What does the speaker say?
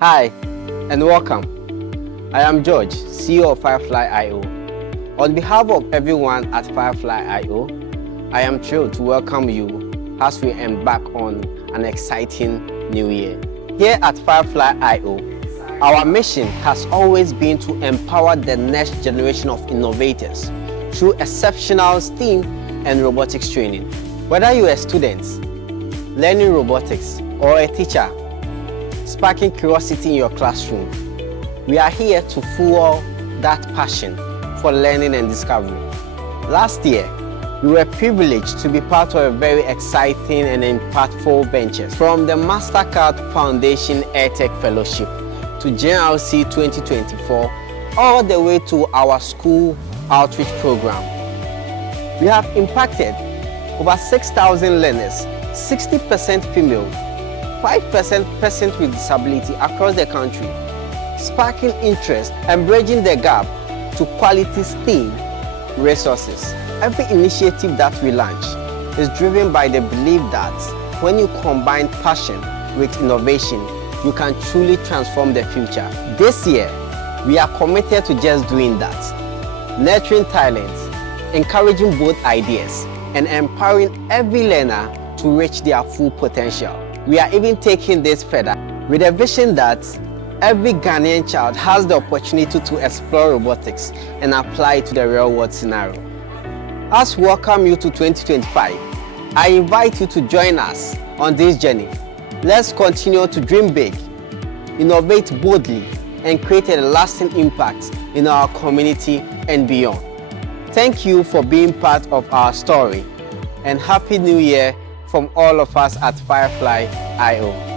Hi and welcome. I am George, CEO of Firefly IO. On behalf of everyone at Firefly IO, I am thrilled to welcome you as we embark on an exciting new year. Here at Firefly IO, our mission has always been to empower the next generation of innovators through exceptional STEAM and robotics training. Whether you are a student learning robotics or a teacher sparking curiosity in your classroom, we are here to fuel that passion for learning and discovery. Last year, we were privileged to be part of a very exciting and impactful ventures, from the MasterCard Foundation EdTech Fellowship to GNLC 2024, all the way to our school outreach program. We have impacted over 6,000 learners, 60% female, 5% persons with disability across the country, sparking interest and bridging the gap to quality STEAM resources. Every initiative that we launch is driven by the belief that when you combine passion with innovation, you can truly transform the future. This year, we are committed to just doing that, nurturing talents, encouraging both ideas, and empowering every learner to reach their full potential. We are even taking this further with a vision that every Ghanaian child has the opportunity to explore robotics and apply it to the real-world scenario. As we welcome you to 2025, I invite you to join us on this journey. Let's continue to dream big, innovate boldly, and create a lasting impact in our community and beyond. Thank you for being part of our story, and Happy New Year from all of us at Firefly IO.